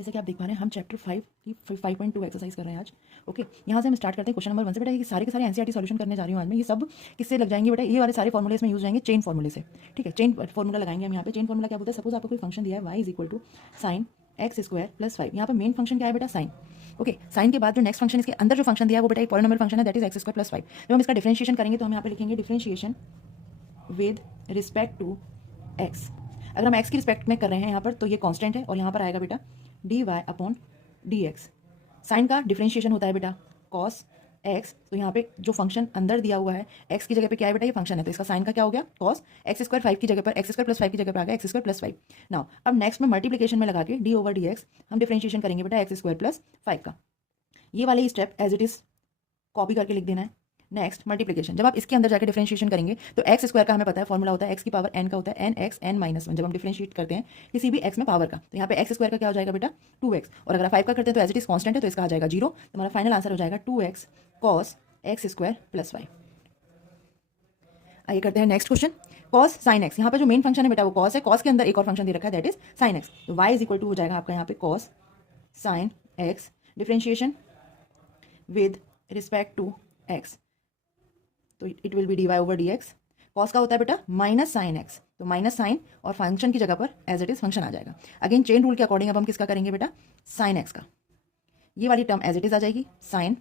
जैसे कि आप देख पा रहे हैं हम चैप्टर 5 की 5.2 एक्सरसाइज कर रहे हैं आज। ओके, यहाँ से हम स्टार्ट करते हैं क्वेश्चन नंबर 1 से। बेटा ये सारे के सारे एनसीईआरटी सॉल्यूशन करने जा रही हूँ आज मैं। ये सब किससे लग जाएंगे बेटा? ये वाले सारे फॉर्मूले इसमें यूज जाएंगे चेन फॉर्मूले से। ठीक है, चेन फॉर्मूला लगाएंगे हम यहाँ पे। चेन फॉर्मूला क्या बोलते हैं? सपोज आपको कोई फंक्शन दिया है y is equal to sine x square plus 5। यहाँ पर मेन फंक्शन क्या है बेटा? साइन। ओके, साइन के बाद जो नेक्स्ट फंक्शन इसके अंदर जो फंक्शन दिया है वो बेटा एक पॉलिनोमियल फंक्शन है, that is x square plus 5। जब हम इसका डिफरेंशिएशन करेंगे तो हम यहाँ पे लिखेंगे differentiation with respect to x. अगर हम एक्स की रिस्पेक्ट में कर रहे हैं यहाँ पर तो ये कांस्टेंट है और यहाँ पर आएगा बेटा d y upon d x. Sine का डिफरेंशिएशन होता है बेटा कॉस एक्स। तो यहाँ पे जो फंक्शन अंदर दिया हुआ है एक्स की जगह पे क्या है बेटा? ये फंक्शन है, तो इसका साइन का क्या हो गया? कॉस एक्स स्क्वायर 5 की जगह पर एक्स स्क्वायर प्लस 5 की जगह पर आ गया एक्स स्क्वायर प्लस 5। नाउ अब नेक्स्ट में मल्टीप्लिकेशन में लगा के डी ओवर डी एक्स हम डिफरेंशिएशन करेंगे बेटा एक्स स्क्वायर प्लस 5 का। ये वाले step as it is copy करके लिख देना है। नेक्स्ट मल्टीप्लिकेशन, जब आप इसके अंदर जाकर डिफरेंशिएशन करेंगे तो एक्स स्क्वायर का हमें पता है फॉर्मूला होता है एक्स की पावर एन का होता है एन एक्स एन माइनस 1। जब हम डिफरेंशिएट करते हैं किसी भी एक्स में पावर का तो यहाँ पे एक्स स्क्वायर का क्या हो जाएगा बेटा? 2x। और अगर 5 का करते हैं तो एज इट इज कॉन्स्टेंट है तो इसका आ जाएगा 0। तो हमारा फाइनल आंसर हो जाएगा 2x cos x square plus 5। आइए करते हैं next question. Cos sine x, यहाँ पे जो मेन फंक्शन है बेटा वो कॉस है। कॉस के अंदर एक और फंक्शन दे रखा है दैट इज साइन एक्स। तो y इज इक्वल टू हो जाएगा आपका यहाँ पे cos sine x differentiation with respect to x, तो it will be d y over d x. Cos का होता है बेटा माइनस साइन एक्स, तो माइनस साइन और फंक्शन की जगह पर एज इट इज फंक्शन आ जाएगा। अगेन चेन रूल के अकॉर्डिंग अब हम किसका करेंगे बेटा? साइन एक्स का। ये वाली टर्म एज इट इज आ जाएगी साइन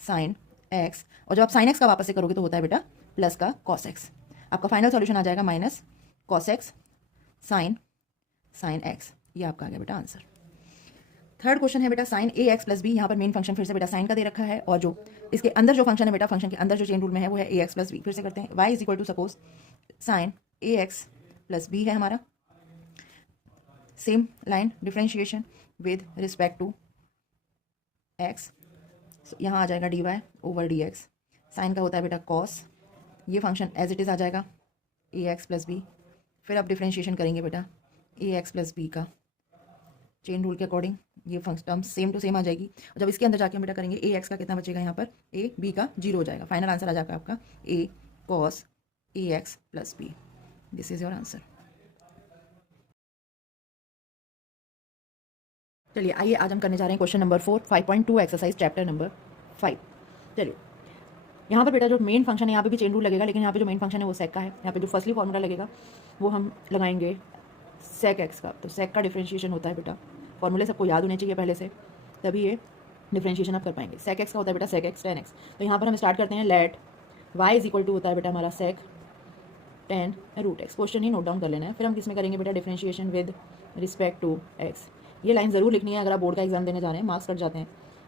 साइन एक्स, और जब आप साइन एक्स का वापस से करोगे तो होता है बेटा प्लस का कॉस एक्स। आपका फाइनल सॉल्यूशन आ जाएगा minus cos x sine sine x. ये आपका आ गया बेटा आंसर। थर्ड क्वेश्चन है बेटा sign a x plus B. यहाँ पर मेन फंक्शन फिर से बेटा साइन का दे रखा है और जो इसके अंदर जो फंक्शन है बेटा फंक्शन के अंदर जो चेन रूल में है वो है ए एक्स प्लस बी। फिर से करते हैं y is equal to suppose sine a x plus b है हमारा। Same line differentiation with respect to x, यहाँ आ जाएगा d y over d x. Sine का होता है बेटा कॉस, ये फंक्शन एज इट इज़ आ जाएगा ए एक्स प्लस बी। फिर आप डिफरेंशिएशन करेंगे बेटा ए एक्स प्लस बी का चेन रूल के अकॉर्डिंग, ये function term same to same आ जाएगी। और जब इसके अंदर जाके हम बेटा करेंगे ए एक्स का कितना बचेगा यहाँ पर? ए बी का 0 हो जाएगा। फाइनल आंसर आ जाएगा आपका a cos a x plus b. This is your answer. चलिए आइए आज हम करने जा रहे हैं question number 4 5.2 exercise chapter number 5। चलिए यहाँ पर बेटा जो मेन फंक्शन है यहाँ पे भी चेन रूल लगेगा, लेकिन यहाँ पे जो मेन फंक्शन है वो सेक का है। यहाँ पे जो फर्स्टली फॉर्मूला लगेगा वो हम लगाएंगे सेक एक्स का। तो सेक का डिफरेंशिएशन होता है बेटा, फॉर्मूले सबको याद होने चाहिए पहले से, तभी ये डिफरेंशिएशन आप कर पाएंगे। सेक एक्स का होता है बेटा सेक एक्स टेन एक्स। तो यहाँ पर हम स्टार्ट करते हैं let y is equal to होता है बेटा हमारा सेक 10 रूट एक्स। क्वेश्चन ही नोट डाउन कर लेना है। फिर हम किस में करेंगे बेटा? Differentiation with respect to x. ये लाइन जरूर लिखनी है अगर आप बोर्ड का एग्जाम देने जा रहे हैं, मार्क्स कट जाते हैं।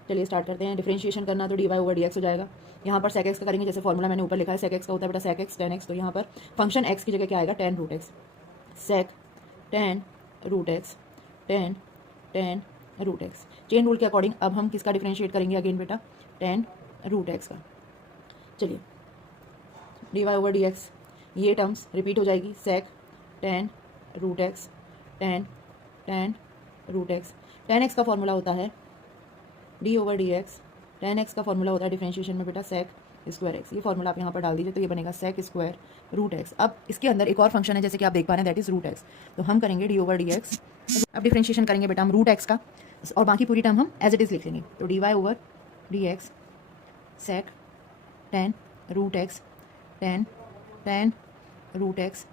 चलिए स्टार्ट करते हैं। डिफरेंशिएशन करना तो d y over d x हो जाएगा। यहाँ पर सेक एक्स का करेंगे, जैसे फॉर्मूला मैंने ऊपर लिखा है सेक एक्स का होता है बेटा सेक एक्स 10 एक्स। तो यहाँ पर फंक्शन एक्स की जगह क्या आएगा? 10 root x. Sec 10 root x 10 10 root x. Chain rule के अकॉर्डिंग अब हम किसका डिफरेंशिएट करेंगे? अगेन बेटा 10 रूट एक्स का। चलिए d y over d x, ये टर्म्स रिपीट हो जाएगी। Sec 10 root x 10 10 root x. 10x का फॉर्मूला होता है d over d x. 10x का फॉर्मूला होता है डिफरेंशिएशन में बेटा सेक स्क्वायर एक्स। ये फॉर्मूला आप यहाँ पर डाल दीजिए तो ये बनेगा सेक स्क्वायर रूट एक्स। अब इसके अंदर एक और फंक्शन है जैसे कि आप देख पा रहे हैं दैट इज रूट एक्स। तो हम करेंगे डी ओवर डी एक्स। अब डिफरेंशिएशन करेंगे बेटा हम रूट एक्स का और बाकी पूरी टर्म हम एज इट इज़ लिख लेंगे। तो d y over d x sec 10 root x 10 10 root x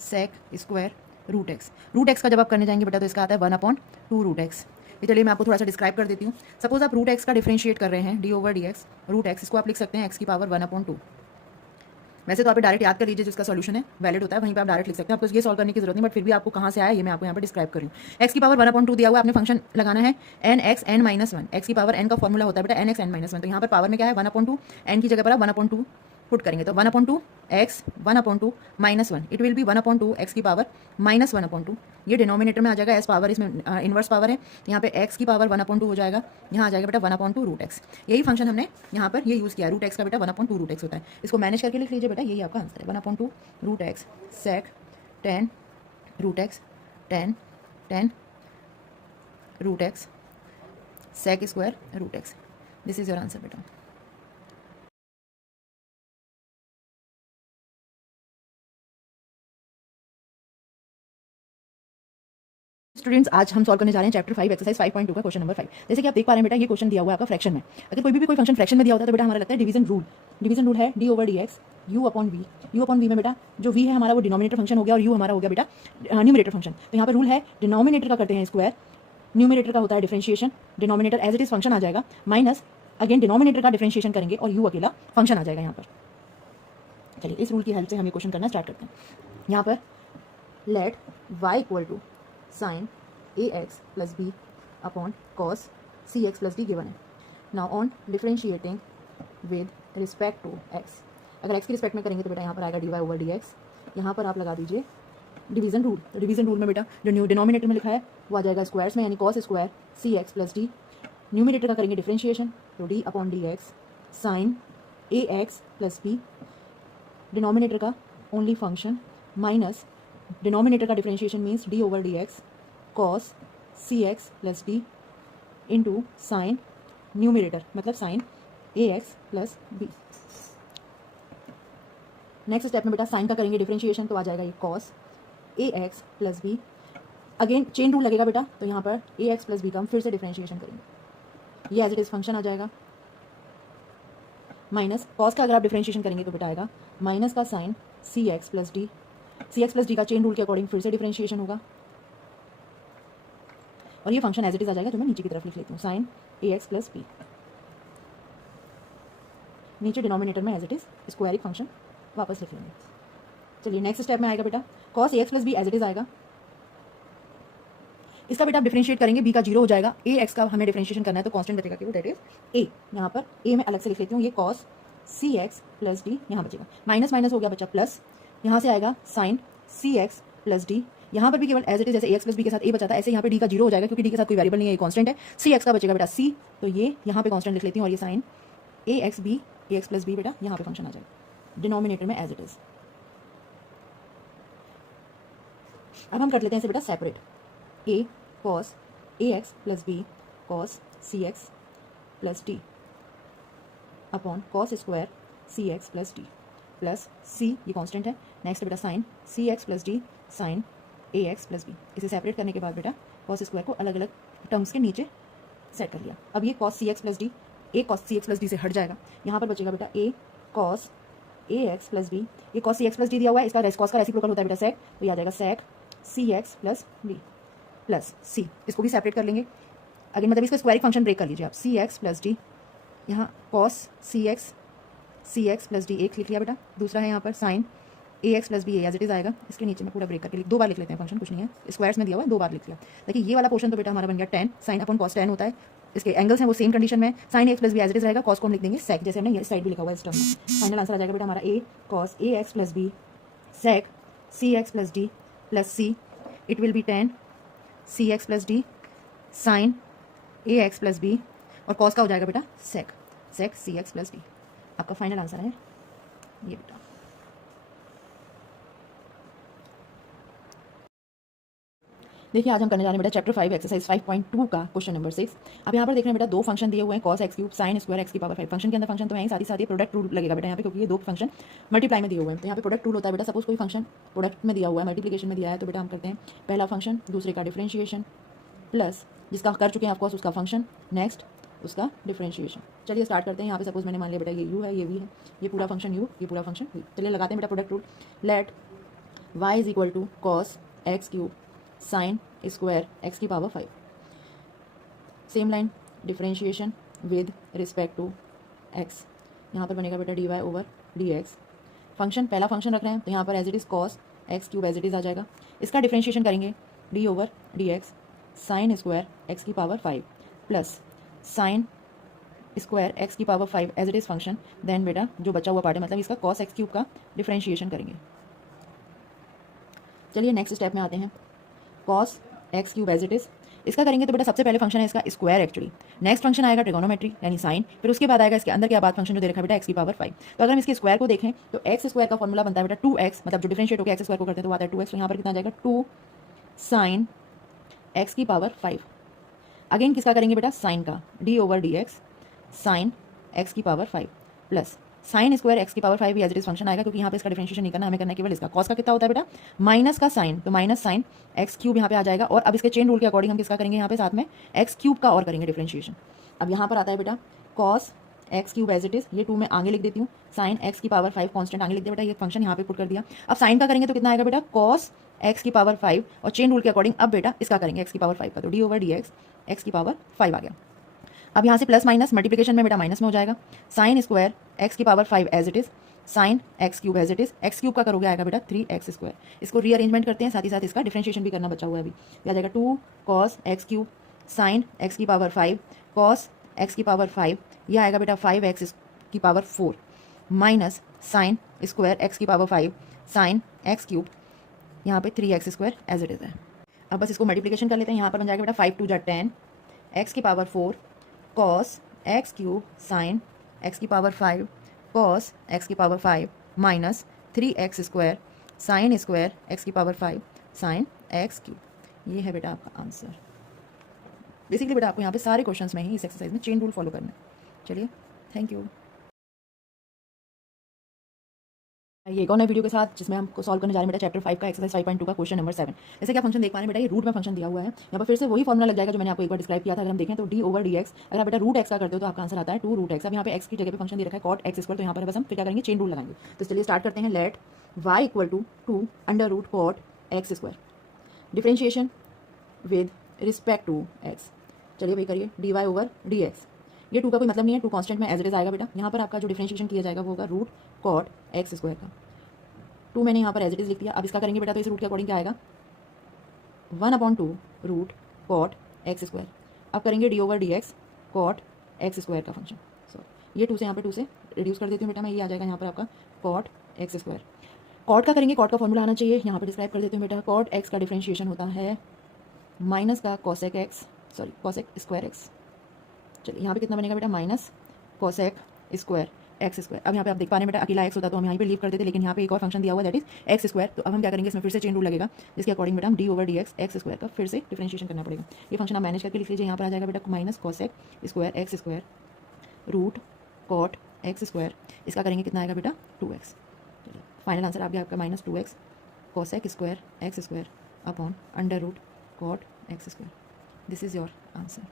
sec square root x. Root x का जब आप करने जाएंगे बेटा तो इसका आता है 1/2 रूट एक्स। ये चलिए मैं आपको थोड़ा सा डिस्क्राइब कर देती हूँ। सपोज आप रूट एक्स का डिफरेंशिएट कर रहे हैं d over d x root x, इसको आप लिख सकते हैं एक्स की पावर 1/2। वैसे तो आप डायरेक्ट याद कर लीजिए जिसका सॉल्यूशन है वैलिड होता है वहीं पे आप डायरेक्ट लिख सकते हैं, आपको ये सॉल्व करने की जरूरत नहीं, बट फिर भी आपको कहाँ से आया ये मैं आपको यहाँ पर डिस्क्राइब करूँ। एक्स की पावर 1/2 दिया हुआ है, आपने फंक्शन लगाना है n x n minus 1। X की पावर एन का फॉर्मूला होता है बेटा एन एक्स एन माइनस 1। तो यहाँ पर पावर में क्या है? 1/2। एन की जगह पर आप 1/2 पुट करेंगे तो 1/2 x 1/2 minus 1, it will B 1/2 x की पावर माइनस 1/2। ये डिनोमिनेटर में आ जाएगा, एस पावर इसमें इनवर्स पावर है, यहाँ पे एक्स की पावर 1/2 हो जाएगा, यहाँ आ जाएगा बेटा 1/2 रूट एक्स। यही फंक्शन हमने यहाँ पर ये यूज़ किया है। रूट एक्स का बेटा 1/2 रूट एक्स होता है, इसको मैनेज करके लिख लीजिए बेटा, यही आपका आंसर है 1/2 root x sec 10 root x 10 10 root x sec square root x. This is your answer बेटा। स्टूडेंट्स आज हम सॉल्व करने जा रहे हैं चैप्टर 5 एक्सरसाइज 5.2 का क्वेश्चन नंबर 5। जैसे कि आप देख पा रहे हैं बेटा, ये क्वेश्चन दिया हुआ है आपका फ्रैक्शन में। अगर कोई फंक्शन फ्रैक्शन में दिया होता है तो बेटा हमारा लगता है डिवीजन रूल। डिवीजन रूल है d over d x u upon v. U upon v में बेटा जो वी है हमारा वो डिनोमिनेटर फंक्शन हो गया और यू हमारा हो गया बेटा न्यूमरेटर फंक्शन। तो यहाँ पर रूल है डिनोमिनेटर का करते हैं स्क्वायर, न्यूमरेटर का होता है differentiation, denominator as it is function आ जाएगा, माइनस अगेन डिनोमिनेटर का डिफरेंशिएशन करेंगे और यू अकेला फंक्शन आ जाएगा यहाँ पर। चलिए इस रूल की हेल्प से हम ये क्वेश्चन करना स्टार्ट करते हैं। यहाँ पर let y equal to sine ax plus b upon cos cx plus d given है। Now on differentiating with respect to x, अगर x की रिस्पेक्ट में करेंगे तो बेटा यहाँ पर आएगा dy ओवर dx। यहाँ पर आप लगा दीजिए डिवीजन रूल। तो डिवीजन रूल में बेटा जो न्यू डिनोमिनेटर में लिखा है वो आ जाएगा स्क्वायर्स में, यानी cos square cx plus d। Numerator का करेंगे डिफरेंशिएशन तो d upon dx sine ax plus b, denominator का ओनली फंक्शन माइनस डिनोमिनेटर का differentiation means d over d x cos c x plus d into sine numerator मतलब sine a x plus b. Next step में बेटा sine का करेंगे differentiation तो आ जाएगा ये cos a x plus b. Again chain rule लगेगा बेटा, तो यहाँ पर ए एक्स प्लस बी का हम फिर से डिफरेंशिएशन करेंगे, ये एज इट इज फंक्शन आ जाएगा, माइनस कॉस का अगर आप डिफरेंशिएशन करेंगे तो बेटा आएगा माइनस का sine c x plus d. C x plus d का चेन रूल के अकॉर्डिंग फिर से डिफरेंशिएशन होगा और ये फंक्शन एज इट इज आ जाएगा, जो मैं नीचे की तरफ लिख लेती हूँ sine a x plus b. नीचे डिनोमिनेटर में एज इट इज स्क्वायरिक फंक्शन वापस लिख लेंगे। चलिए नेक्स्ट स्टेप में आएगा बेटा cos a x plus b as it is आएगा। इसका बेटा आप डिफरेंशिएट करेंगे, बी का जीरो हो जाएगा, ए एक्स का हमें डिफरेंशिएशन करना है तो कांस्टेंट बचेगा केवल, दैट इज ए। यहाँ पर ए में अलग से लिख लेती हूँ, ये cos c x plus d यहाँ बचेगा, माइनस माइनस हो गया बच्चा प्लस, यहाँ से आएगा sign c x plus d. यहाँ पर भी केवल एज इट इज जैसे ए एक्स प्लस बी के साथ ए बचा था ऐसे यहाँ पे डी का जीरो हो जाएगा, क्योंकि डी के साथ कोई वेरिएबल नहीं है, ये कांस्टेंट है। सी एक्स का बचेगा बेटा सी, तो ये यहाँ पे कांस्टेंट लिख लेती हूँ और ये sign a x plus B बेटा यहाँ पे फंक्शन आ जाएगा डिनोमिनेटर में एज इट इज। अब हम कर लेते हैं इसे बेटा separate, a cos a x plus b cos c x plus d upon cos square c x plus d plus c, ये कांस्टेंट है। नेक्स्ट बेटा sine c x plus d sine a x plus b. इसे separate करने के बाद बेटा cos square को अलग अलग टर्म्स के नीचे सेट कर लिया। अब ये cos c x plus D, ए cos c x plus D से हट जाएगा, यहाँ पर बचेगा बेटा ए cos a x plus B. ये cos c x plus D दिया हुआ है, इसका कॉस का रेसिप्रोकल होता है बेटा सेक, तो ये आ जाएगा सेक c x plus d plus सी। इसको भी सेपरेट कर लेंगे अगेन, मतलब इसका स्क्वायरिक फंक्शन ब्रेक कर लीजिए आप, सी एक्स प्लस डी, यहाँ cos c x plus d एक लिख लिया बेटा, दूसरा है यहाँ पर sine a x plus b as it is आएगा, इसके नीचे में पूरा ब्रेक करके दो बार लिख लेते हैं, फंक्शन कुछ नहीं है, स्क्वायर्स में दिया हुआ है, दो बार लिख लिया। देखिए ये वाला पोर्शन तो बेटा हमारा बन गया tan, sine upon cos tan होता है, इसके एंगल्स हैं वो सेम कंडीशन में, sine x plus b as it is रहेगा, कॉस को हम लिख देंगे सेक, जैसे हमने ये साइड भी लिखा हुआ है इस टर्म में। फाइनल आंसर आ जाएगा बेटा हमारा a cos a x plus b sec c x plus d plus c, it will be tan c x plus d sine a x plus b और कॉस का हो जाएगा बेटा sec c x plus d. आपका final answer है ये बेटा। देखिए आज हम करने जा रहे हैं बेटा चैप्टर 5 एक्सरसाइज 5.2 का क्वेश्चन नंबर 6। अब यहाँ पर देख रहे हैं बेटा दो फंक्शन दिए हुए हैं, cos x cube sine square x की पावर 5। फंक्शन के अंदर फंक्शन तो है, साथ ही प्रोडक्ट रूल लगेगा बेटा यहाँ पे, क्योंकि ये दो फंक्शन मल्टीप्लाई में दिए हुए हैं। तो यहाँ पे प्रोडक्ट रूल होता है बेटा, सपोज कोई फंक्शन प्रोडक्ट में दिया हुआ है, मल्टीप्लिकेशन में दिया है, तो बेटा हम करते हैं पहला फंक्शन दूसरे का डिफरेंशिएशन प्लस जिसका कर चुके हैं ऑफकोर्स उसका फंक्शन, नेक्स्ट उसका डिफरेंशिएशन। चलिए स्टार्ट करते हैं। यहाँ पे सपोज मैंने मान लिया बेटा ये यू है, ये वी है, ये पूरा फंक्शन यू, ये पूरा फंक्शन वी। चलिए लगाते हैं बेटा product rule, let y is equal to cos x cube sine square x की power 5। Same line differentiation with respect to x, यहाँ पर बनेगा बेटा d y over d x. Function पहला फंक्शन रख रहे हैं तो यहाँ पर as it is cos x cube as it is आ जाएगा, इसका डिफरेंशिएशन करेंगे d over d x sine square x की power 5 plus sine square x की power 5 as it is function. Then बेटा जो बचा हुआ पार्ट है मतलब इसका कॉस एक्स क्यूब का डिफरेंशिएशन करेंगे। चलिए नेक्स्ट स्टेप में आते हैं, cos x cube as it is, इसका करेंगे तो बेटा सबसे पहले फंक्शन है इसका स्क्वायर एक्चुअली, नेक्स्ट फंक्शन आएगा ट्रिगोनोमेट्री यानी साइन, फिर उसके बाद आएगा इसके अंदर के बाद फंक्शन जो दे रखा है बेटा एक्स की पावर 5। तो अगर हम इसके स्क्वायर को देखें तो एक्स स्क्वायर का फॉर्मूला बनता है बेटा 2x, मतलब जो डिफरेंशिएट होकर एक्स स्क्वायर को करते हैं तो आता है 2x, तो यहाँ पर कितना आ जाएगा 2 साइन एक्स की पावर 5। अगेन किसका करेंगे बेटा साइन का, d over d x sine x की power 5 plus sine square x की power 5 as it is function आएगा, क्योंकि यहाँ पे इसका डिफरेंशिएशन नहीं करना, हमें करना है केवल इसका। कॉस का कितना होता है बेटा, माइनस का साइन, तो माइनस साइन एक्स क्यूब यहाँ पे आ जाएगा। और अब इसके चेन रूल के अकॉर्डिंग हम किसका करेंगे यहाँ पे साथ में एक्स क्यूब का और करेंगे डिफरेंशिएशन। अब यहाँ पर आता है बेटा cos x cube as it is, ये 2 में आगे लिख देती हूँ, साइन एक्स की पावर 5 कॉन्स्टेंट आगे लिख दिया बेटा, ये फंक्शन यहाँ पे पुट कर दिया। अब साइन का करेंगे तो कितना आएगा बेटा, कॉस एक्स की पावर 5, और चेन रूल के अकॉर्डिंग अब बेटा इसका करेंगे एक्स की पावर 5 का, तो डी ओवर डी एक्स की पावर 5 आ गया। अब यहाँ से प्लस माइनस मल्टीप्लिकेशन में बेटा माइनस में हो जाएगा, साइन स्क्वायर एक्स की power 5 as it is, sine x cube as it is, x cube का करोगे आएगा बेटा 3x स्क्वायर। इसको रीअरेंजमेंट करते हैं, साथ ही साथ इसका डिफरेंशिएशन भी करना बचा हुआ है अभी, ये आ जाएगा 2 cos x cube sign x की पावर 5 कॉस एक्स की पावर 5, ये आएगा बेटा 5x की power 4 minus sign square x की पावर 5 साइन एक्स क्यूब, यहाँ पे 3x square as it is है। अब बस इसको मल्टीप्लिकेशन कर लेते हैं, यहाँ पर बन जाएगा बेटा 5 2 जा 10 एक्स की power 4 cos x cube sign x की पावर 5 कॉस एक्स की power 5 minus 3x square sine square x की पावर 5 साइन एक्स क्यूब। ये है बेटा आपका आंसर। बेसिकली बेटा आपको यहाँ पे सारे क्वेश्चंस में ही इस एक्सरसाइज में चेन रूल फॉलो करना है। चलिए, थैंक यू। ये एक और नए वीडियो के साथ जिसमें हमको सॉल्व करने जा रहे हैं बेटा चैप्टर 5 का एक्सरसाइज 5.2 का क्वेश्चन नंबर 7। जैसे कि आप फंक्शन देख पा रहे हैं बेटा, ये रूट में फंक्शन दिया हुआ है। यहाँ पर फिर से वही फॉर्मुला लग जाएगा जो मैंने आपको एक बार डिस्क्राइब किया था। अगर हम देखें तो डी ओवर डी एक्स, अगर आप बेटा रूट एक्स का करते हो तो आपका आंसर आता है 2 रूट एक्स। अब यहाँ पे एक्स की जगह पे फंक्शन दे रखा है कॉट एक्स स्क्वायर, तो यहाँ पर बस हम फिर क्या करेंगे, चेन रूल लगाएंगे। तो चलिए स्टार्ट करते हैं। Let y equal to 2 under root cot x square, differentiation with respect to x. चलिए भाई करिए, d y over d x. ये 2 का कोई मतलब नहीं है, 2 कॉन्स्टेंट में एज इट इज आएगा बेटा। यहाँ पर आपका जो डिफरेंशिएशन किया जाएगा वो होगा रूट कॉट एक्स स्क्वायर का। 2 मैंने यहाँ पर एज इट इज लिख दिया। अब इसका करेंगे बेटा तो इस रूट के अकॉर्डिंग क्या आएगा, 1/2 रूट कॉट एक्स स्क्वायर। अब करेंगे d over d x cot x square का फंक्शन। सॉरी, ये 2 से यहाँ पे 2 से रिड्यूस कर देती हूँ बेटा मैं, ये आ जाएगा यहाँ पर आपका कॉट एक्स स्क्वायर। कॉट का करेंगे, कॉट का फॉर्मूला आना चाहिए, यहाँ पर डिस्क्राइब कर देती हूँ बेटा। कॉट एक्स का डिफरेंशिएशन होता है माइनस का cosec x, sorry cosec square x. चलिए यहाँ पे कितना बनेगा बेटा, minus cosec square x square. अब यहाँ पे आप देख पा रहे हैं बेटा अकेला एक्स होता तो हम यहाँ पे लीव कर देते, लेकिन यहाँ पे एक और फंक्शन दिया हुआ है दैट इज एक्स स्क्वायर। तो अब हम क्या करेंगे, इसमें फिर से चेन रूल लगेगा जिसके अकॉर्डिंग बेटा हम D over d x square का फिर से डिफरेंशिएशन करना पड़ेगा। ये फंक्शन आप मैनेज करके लिख लीजिए। यहाँ पर आ जाएगा बेटा minus cosec square x square root cot x square. इसका करेंगे कितना आएगा बेटा 2x। चलिए फाइनल आंसर आ गया आपका minus 2x cosec square x square upon under root cot x square. This is your answer.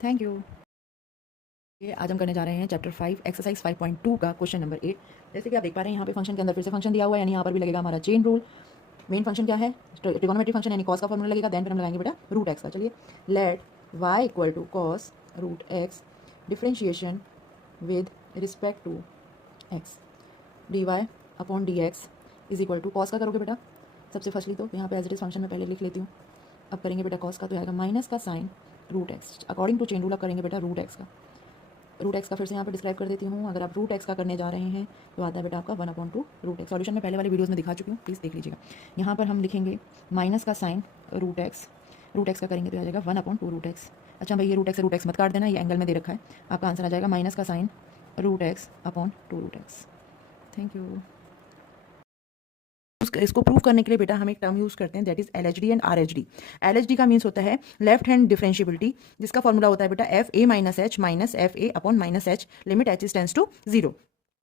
Thank you. ये आज हम करने जा रहे हैं चैप्टर 5 एक्सरसाइज 5.2 का क्वेश्चन नंबर 8। जैसे कि आप देख पा रहे हैं यहाँ पे फंक्शन के अंदर फिर से फंक्शन दिया हुआ है, यानी यहाँ पर भी लगेगा हमारा चेन रूल। मेन फंक्शन क्या है, ट्रिगोनोमेट्रिक फंक्शन यानी कॉस का फॉर्मूला लगेगा, देन फिर हम लगाएंगे बेटा रूट एक्स का। चलिए let y equal to cos root x differentiation with respect to x d y upon d x is equal to, cos का करोगे बेटा सबसे फर्स्टली तो यहाँ पे एज इट इज फंक्शन में पहले लिख लेती हूँ। अब करेंगे बेटा कॉस का, तो आएगा माइनस का sine root x according to chain rule. अब करेंगे बेटा रूट एक्स का, रूट एक्स का फिर से यहाँ पे डिस्क्राइब कर देती हूँ। अगर आप रूट एक्स का करने जा रहे हैं तो आता है बेटा आपका 1/2 रूट एक्स। सॉल्यूशन में पहले वाली वीडियोस में दिखा चुकी हूँ, प्लीज़ देख लीजिएगा। यहाँ पर हम लिखेंगे माइनस का साइन रूट एक्स का करेंगे तो आ जाएगा 1/2 रूट एक्स। अच्छा भाई ये रूट एक्स मत काट देना, ये एंगल में दे रखा है। आपका आंसर आ जाएगा माइनस का sine root x upon 2 root x. Thank you. इसको प्रूव करने के लिए बेटा हम एक टर्म यूज करते हैं that is LHD and RHD। LHD का मीन्स होता है लेफ्ट हैंड डिफरेंशिएबिलिटी, जिसका फॉर्मूला होता है बेटा FA minus H minus FA upon minus H limit H is tends to 0।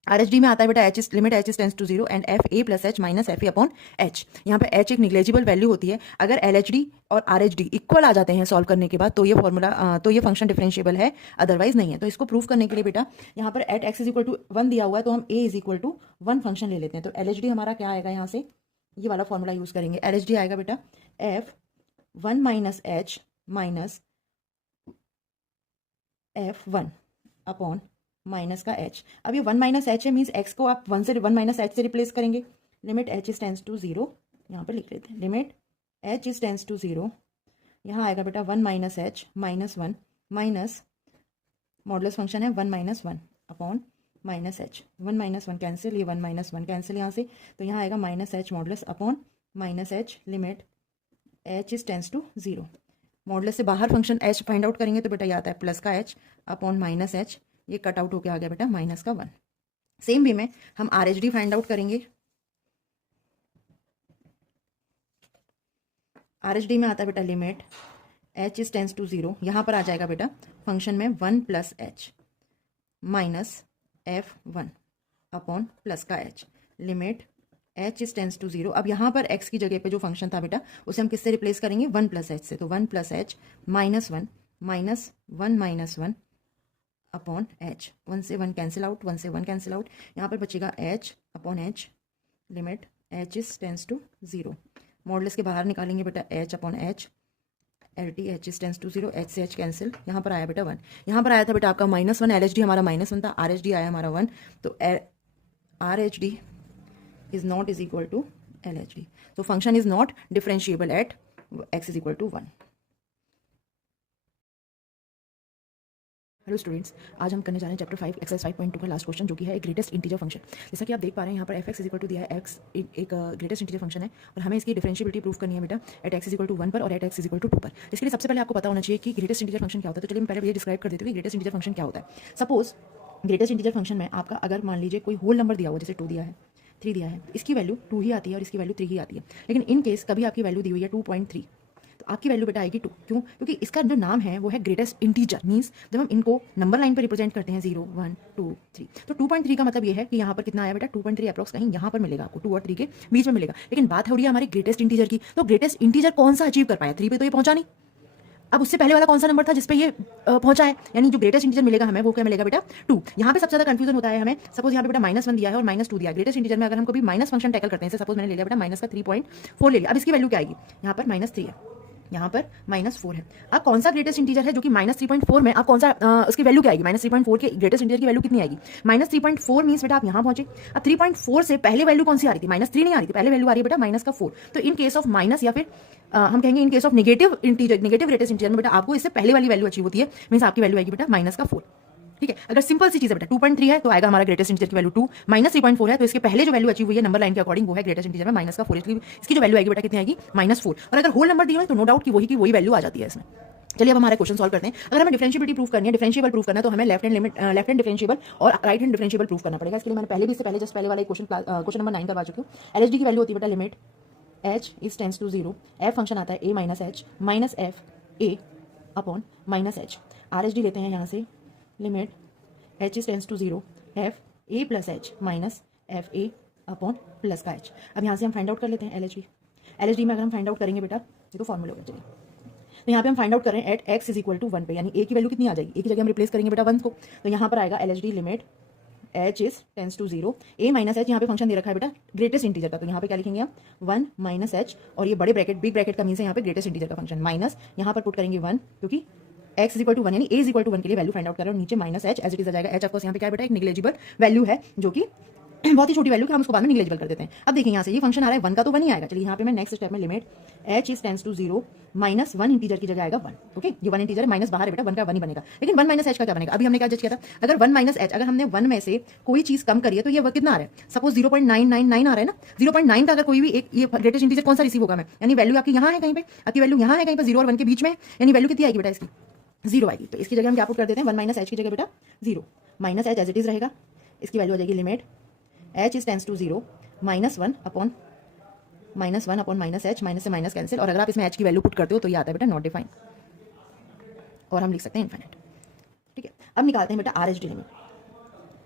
RHD में आता है बेटा limit H is tends to 0 and FA plus H minus FA upon H। यहाँ पे H एक निग्लेजिबल वैल्यू होती है। अगर LHD और RHD इक्वल आ जाते हैं सॉल्व करने के बाद तो ये फॉर्मूला तो ये फंक्शन डिफरेंशिएबल है, अदरवाइज नहीं है। तो इसको प्रूव करने के लिए बेटा यहाँ पर at x is equal to 1 दिया हुआ है, तो हम a is equal to 1 function ले लेते हैं। तो LHD हमारा क्या आएगा, यहाँ से ये वाला फॉर्मूला यूज करेंगे। LHD आएगा बेटा F1 minus H minus F1 upon minus का H। अब ये 1 माइनस H है, मीन्स x को आप 1 माइनस H से रिप्लेस करेंगे। Limit H is tends to 0, यहाँ पर लिख लेते हैं limit H is tends to 0। यहाँ आएगा बेटा 1 minus H minus 1 minus modulus function है 1 minus 1 upon minus H। 1 minus 1 cancel, ये 1 माइनस 1 कैंसिल यहाँ से, तो यहाँ आएगा minus H modulus upon minus H limit H is tends to 0। Modulus से बाहर फंक्शन H फाइंड आउट करेंगे तो बेटा ये आता है प्लस का H अपॉन माइनस H, ये कट आउट होकर आ गया बेटा माइनस का 1। सेम वे में हम RHD फाइंड आउट करेंगे। RHD में आता है बेटा limit H is tends to 0, यहाँ पर आ जाएगा बेटा फंक्शन में 1 plus H minus F1 upon plus का H, limit H is tends to 0। अब यहाँ पर एक्स की जगह पे जो फंक्शन था बेटा उसे हम किससे रिप्लेस करेंगे, 1 प्लस एच से। तो 1 plus H minus one minus one upon H, 1 से 1 कैंसिल आउट, 1 से 1 कैंसिल आउट, यहाँ पर बचेगा H upon H, limit H is tends to 0। Modulus के बाहर निकालेंगे बेटा H upon H, L T H is tends to 0, H से एच कैंसिल, यहाँ पर आया बेटा 1। यहाँ पर आया था बेटा आपका -1, एल एच डी हमारा -1 था, आर एच डी आया हमारा 1, तो are H D is not is equal to LHD. So function is not differentiable at x is equal to 1. Hello students, आज हम करने जा रहे हैं चैप्टर 5 एक्सरसाइज 5.2 का लास्ट क्वेश्चन, जो कि है एक ग्रेटेस्ट इंटीजर फंक्शन। जैसा कि आप देख पा रहे हैं यहाँ पर F x is equal to दिया है, एक्स एक ग्रेटेस्ट इंटीजर फंक्शन है और हमें इसकी डिफरेंशियबिलिटी प्रूव करनी है बेटा at x is equal to 1 पर और at x is equal to 2 पर। इसके लिए सबसे पहले आपको पता होना चाहिए कि ग्रेटेस्ट इंटीजर फंक्शन क्या होता है। तो चलिए मैं पहले ये डिस्क्राइब कर देती हूँ कि ग्रेटेस्ट इंटीजर फंक्शन क्या होता है। सपोज ग्रेटेस्ट इंटीजर फंक्शन में आपका अगर मान लीजिए कोई होल नंबर दिया हुआ, जैसे 2 दिया है, 3 दिया है, इसकी वैल्यू 2 ही आती है और इसकी वैल्यू 3 ही आती है। लेकिन इन केस कभी आपकी वैल्यू दी हुई है 2.3, तो आपकी वैल्यू बेटा आएगी 2। क्यों? क्योंकि इसका जो नाम है वो है ग्रेटेस्ट इंटीजर। मींस जब हम इनको नंबर लाइन पर रिप्रेजेंट करते हैं 0 1 2 3, तो 2.3 का मतलब ये है कि यहाँ पर कितना आया बेटा 2.3 अप्रॉक्स कहीं यहाँ पर मिलेगा आपको, 2 और 3 के बीच में मिलेगा। लेकिन बात हो रही है हमारी ग्रेटेस्ट इंटीजर की, तो ग्रेटेस्ट इंटीजर कौन सा अचीव कर पाया, 3 पे तो ये पहुंचा नहीं। अब उससे पहले वाला कौन सा नंबर था जिसपे ये पहुंचा है, यानी जो ग्रेटेस्ट इंटीजर मिलेगा हमें वो क्या मिलेगा बेटा 2। यहाँ पे सबसे ज्यादा कंफ्यूजन होता है हमें। सपोज यहाँ पे बेटा -1 दिया है और -2 दिया है। ग्रेटेस्ट इंटीजर में अगर हम कभी माइनस फंक्शन टैकल करते हैं, सपोज मैंने ले लिया बेटा माइनस का 3.4 ले लिया, अब इसकी वैल्यू क्या आएगी, यहाँ पर -3 है, यहाँ पर -4 है। अब कौन सा ग्रेटेस्ट इंटीजर है जो कि -3.4 में, अब कौन सा उसकी वैल्यू क्या आएगी, -3.4 के ग्रेटेस्ट इंटीजर की वैल्यू कितनी आएगी, -3.4 मीन्स बेटा आप यहाँ पहुंचे। अब 3.4 से पहले वैल्यू कौन सी आ रही थी, -3 नहीं आ रही थी, पहले वैल्यू आ रही है बेटा -4। तो इन केस ऑफ माइनस या फिर हम कहेंगे in case of negative integer, negative greatest integer में बेटा आपको इससे पहले वाली वैल्यू अचीव होती है, मीन्स आपकी वैल्यू आएगी बेटा -4। ठीक है, अगर सिंपल सी चीज है बेटा 2.3 है तो आएगा हमारा ग्रेटेस्ट इंटीजर की वैल्यू 2, -3.4 है तो इसके पहले जो वैल्यू अचीव हुई है नंबर लाइन के अकॉर्डिंग वो है ग्रेटेस्ट इंटीजर में -4, इसलिए इसकी जो वैल्यू आएगी बेटा कितनी आएगी -4। और अगर होल नंबर दिया है तो नो डाउट कि वही वैल्यू आ जाती है इसमें। चलिए अब हमारा क्वेश्चन सॉल्व करते हैं। अगर हमें डिफरेंशियबिलिटी प्रूव करनी है, डिफरेंशिएबल प्रूव करना है, तो हमें लेफ्ट हैंड डिफरेंशिएबल और राइट हैंड डिफरेंशिएबल प्रूव करना पड़ेगा। इसके लिए मैंने पहले जस्ट पहले वाला क्वेश्चन नंबर 9 करवा चुकी हूँ। एलएचडी की वैल्यू होती है बेटा limit H is tends to 0, F function आता है a minus H minus F A upon minus H. RHD लेते हैं यहाँ से, limit H is tends to 0, F A plus H minus F A upon plus का H. अब यहाँ से हम फाइंड आउट कर लेते हैं एलएचडी में अगर हम फाइंड आउट करेंगे बेटा, ये तो फॉर्मूला होगा। चलिए तो यहाँ पे हम फाइंड आउट कर रहे हैं at x is equal to 1 पे, यानी ए की वैल्यू कितनी आ जाएगी, ए की जगह हम रिप्लेस करेंगे बेटा 1 को, तो यहाँ पर आएगा LHD limit H is tends to 0, A minus H, यहाँ पे फंक्शन दे रखा है बेटा ग्रेटेस्ट इंटीजर का, तो यहाँ पे क्या लिखेंगे हम 1 माइनस एच, और ये बड़े ब्रैकेट बिग ब्रैकेट का मीन्स है यहाँ पे ग्रेटेस्ट इंटीजर का फंक्शन, माइनस यहाँ पर पुट करेंगे 1, क्योंकि x इज इक्वल टू 1 यानी a इज इक्वल टू 1 के लिए वैल्यू फाइंड आउट कर रहे हैं, और नीचे minus H as it is आ जाएगा। एच ऑफ कोर्स यहाँ पे क्या है बेटा एक निग्लेजिबल वैल्यू है, जो कि बहुत ही छोटी वैल्यू कि हम उसको बाद में निग्लेजिबल कर देते हैं। अब देखिए यहाँ से ये फंक्शन आ रहा है 1 का, तो 1 ही आएगा। चलिए यहाँ पे मैं नेक्स्ट स्टेप में limit h is tends to 0 -1 integer की जगह आएगा 1। ओके, ये 1 इंटीजर माइनस बाहर है बेटा, 1 का 1 ही बनेगा, लेकिन 1 माइनस एच का क्या बनेगा, अभी हमने क्या जज किया था, अगर 1 माइनस एच, अगर हमने 1 में से कोई चीज कम करी है तो ये कितना आ रहा है, सपोज 0.999 आ रहा है ना, 0.9 का अगर कोई भी एक ये ग्रेटेस्ट इंटीजर कौन सा रिसीव होगा मैं, यानी वैल्यू आपकी यहाँ है कहीं पे, आपकी वैल्यू यहाँ है कहीं पर 0 और 1 के बीच में, यानी वैल्यू कितनी आएगी बेटा इसकी 0 आएगी। तो इसकी जगह हम क्या पुट कर देते हैं 1 माइनस एच की जगह बेटा 0, minus H as it is रहेगा, इसकी वैल्यू आ जाएगी limit H is tends to 0 -1 upon minus H, minus से माइनस कैंसिल, और अगर आप इसमें एच की वैल्यू पुट करते हो तो ये आता है बेटा नॉट डिफाइन, और हम लिख सकते हैं इनफाइनाइट। ठीक है, अब निकालते हैं बेटा आरएचडी लिमिट।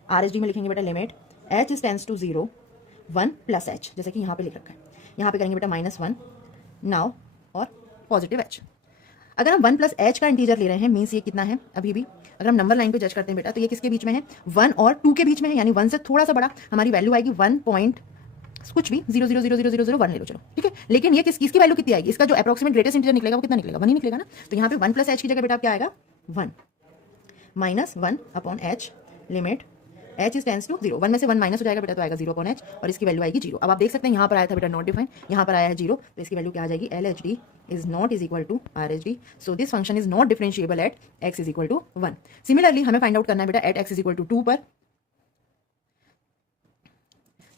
आरएचडी में लिखेंगे बेटा limit H is tends to 0 1 plus H, जैसे कि यहाँ पे लिख रखा है, यहाँ पे करेंगे बेटा -1 नाउ और पॉजिटिव एच। अगर हम 1 प्लस एच का इंटीजर ले रहे हैं मीन्स ये कितना है, अभी भी अगर हम नंबर लाइन पे जज करते हैं बेटा तो ये किसके बीच में है, 1 और 2 के बीच में है, यानी 1 से थोड़ा सा बड़ा, हमारी वैल्यू आएगी 1 पॉइंट कुछ भी 0.0000001 ले लो चलो, ठीक है। लेकिन ये किसकी वैल्यू कितनी आएगी, इसका जो अप्रोक्सीमेट ग्रेटेस्ट इंटीजर निकलेगा वो कितना निकलेगा, 1 ही निकलेगा ना। तो यहाँ पे 1 प्लस एच की जगह बेटा क्या आएगा 1 -1 upon H, limit H is tends to 0, 1 में से 1 माइनस हो जाएगा बेटा तो आएगा 0 अपॉन एच, और इसकी वैल्यू आएगी 0। अब आप देख सकते हैं यहाँ पर आया था बेटा नॉट डिफाइन, यहाँ पर आया है 0, तो इसकी वैल्यू क्या आ जाएगी LHD is not is equal to RHD, so this function is not differentiable at x is equal to 1। Similarly हमें फाइंड आउट करना है बेटा at x is equal to 2 पर,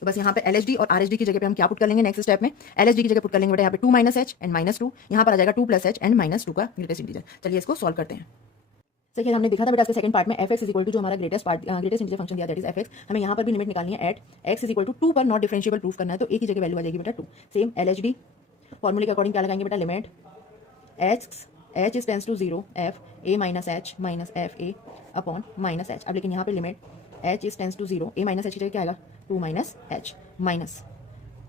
तो बस यहाँ पे LHD और RHD की जगह पे हम क्या पुट कर लेंगे नेक्स्ट स्टेप में, LHD की जगह पुट कर लेंगे बेटा यहाँ पे 2 माइनस एच एंड -2, यहाँ पर आ जाएगा 2 प्लस एच एंड -2 का ग्रेटेस्ट इंटीजर। चलिए इसको सॉल्व करते हैं। देखिए हमने देखा था बेटा इसके सेकंड पार्ट में fx इज इक्वल टू जो हमारा ग्रेटेस्ट इंटीजर फंक्शन दिया दैट इज fx, हमें यहाँ पर भी लिमिट निकालनी है at x is equal to 2 पर नॉट डिफरेंशिएबल प्रूफ करना है, तो a की जगह वैल्यू आ जाएगी बेटा 2। सेम LHD फॉर्मूले के अकॉर्डिंग क्या लगाएंगे बेटा limit h is tends to 0 f a minus H minus F A upon minus H. अब लेकिन यहाँ पे limit H is tends to zero, A minus H की जगह क्या आएगा, two minus H minus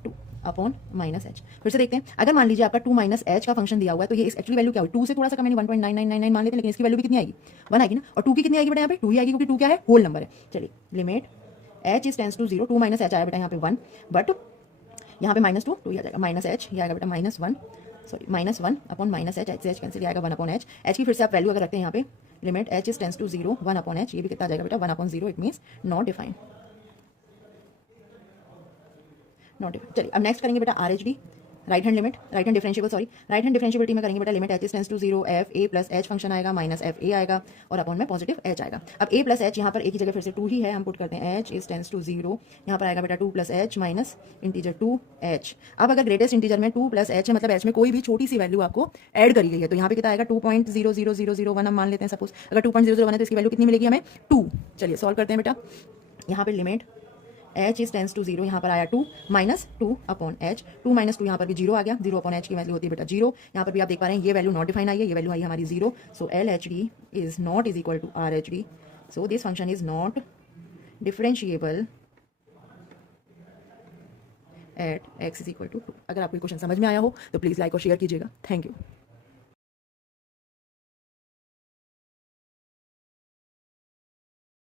two upon minus H. फिर से देखते हैं, अगर मान लीजिए आपका टू माइनस एच का फंक्शन दिया हुआ है तो ये इस एक्चुअली वैल्यू क्या हुई, टू से थोड़ा सा कम यानी 1.9999 मान लेते हैं, लेकिन इसकी वैल्यू भी कितनी आएगी, 1 आएगी ना, और टू की कितनी आएगी बेटा, यहाँ पे टू ही आएगी क्योंकि टू क्या है, होल नंबर है। चलिए limit H is tends to zero, two minus H आया बेटा यहाँ पे 1, बट यहाँ पे माइनस टू ही आ जाएगा, माइनस एच ये आएगा बेटा minus one, sorry minus one upon minus H, H से एच कैंसिल आएगा 1 अपॉन एच। एच की फिर से आप वैल्यू अगर रखते हैं यहाँ पे limit H is tends to zero 1 upon H, ये भी कितना आ जाएगा बेटा 1 upon zero, it means not defined, not defined. चलिए अब नेक्स्ट करेंगे बेटा R H D, right hand limit, right hand differentiable, sorry right hand differentiability में करेंगे बेटा limit H is tends to zero F A plus H function आएगा minus F A आएगा और अपॉन में पॉजिटिव एच आएगा। अब ए प्लस एच यहाँ पर एक ही जगह फिर से टू ही है, हम पुट करते हैं H is tends to zero, यहाँ पर आएगा बेटा two plus H minus integer two H. अब अगर ग्रेटेस्ट इंटीजर में टू प्लस एच है, मतलब एच में कोई भी छोटी सी वैल्यू आपको ऐड करी गई है, तो यहाँ पे कितना आएगा 2.00001 हम मान लेते हैं सपोज, अगर 2.001 है तो इसकी वैल्यू कितनी मिलेगी हमें 2। चलिए सॉल्व करते हैं बेटा, यहाँ पे limit H is tends to zero, यहाँ पर आया two minus two upon H, two minus two यहाँ पर भी जीरो आ गया, जीरो अपॉन एच की वैल्यू होती है बेटा जीरो, यहाँ पर भी आप देख पा रहे हैं ये वैल्यू नॉट डिफाइन आई है, ये वैल्यू आई है हमारी zero, so L H D is not is equal to R H D, so this function is not differentiable at x is equal to two. अगर आपको क्वेश्चन समझ में आया हो तो प्लीज़ लाइक और शेयर कीजिएगा, थैंक यू।